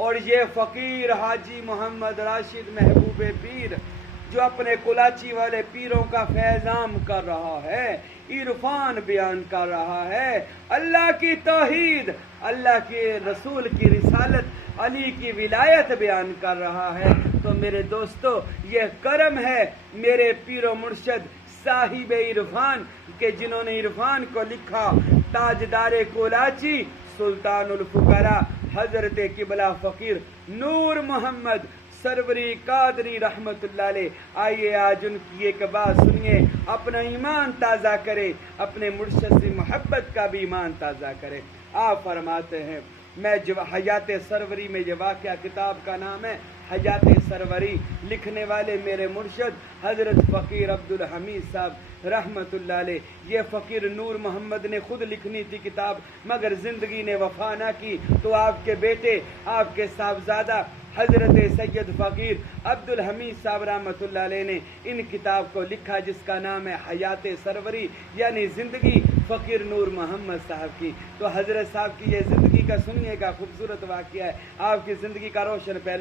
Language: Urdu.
اور یہ فقیر حاجی محمد راشد محبوب پیر جو اپنے کلاچی والے پیروں کا فیض عام کر رہا ہے، عرفان بیان کر رہا ہے، اللہ کی توحید، اللہ کے رسول کی رسالت، علی کی ولایت بیان کر رہا ہے، تو میرے دوستو یہ کرم ہے میرے پیر و مرشد صاحب عرفان کہ جنہوں نے عرفان کو لکھا، تاجدار کولاچی سلطان الفقراء حضرت قبلہ فقیر نور محمد سروری قادری رحمت اللہ علیہ۔ آئیے آج ان کی ایک بات سنیے، اپنا ایمان تازہ کرے، اپنے مرشد سے محبت کا بھی ایمان تازہ کرے۔ آپ فرماتے ہیں، میں جو حیات سروری میں یہ واقعہ، کتاب کا نام ہے حیات سروری، لکھنے والے میرے مرشد حضرت فقیر عبدالحمید صاحب رحمت اللہ علیہ۔ یہ فقیر نور محمد نے خود لکھنی تھی کتاب، مگر زندگی نے وفا نہ کی، تو آپ کے بیٹے، آپ کے صاحبزادہ حضرت سید فقیر عبدالحمید صاحب رحمت اللہ علیہ نے ان کتاب کو لکھا، جس کا نام ہے حیات سروری، یعنی زندگی فقیر نور محمد صاحب کی۔ تو حضرت صاحب کی یہ زندگی کا سنیے گا، خوبصورت واقعہ ہے، آپ کی زندگی کا روشن پہلو۔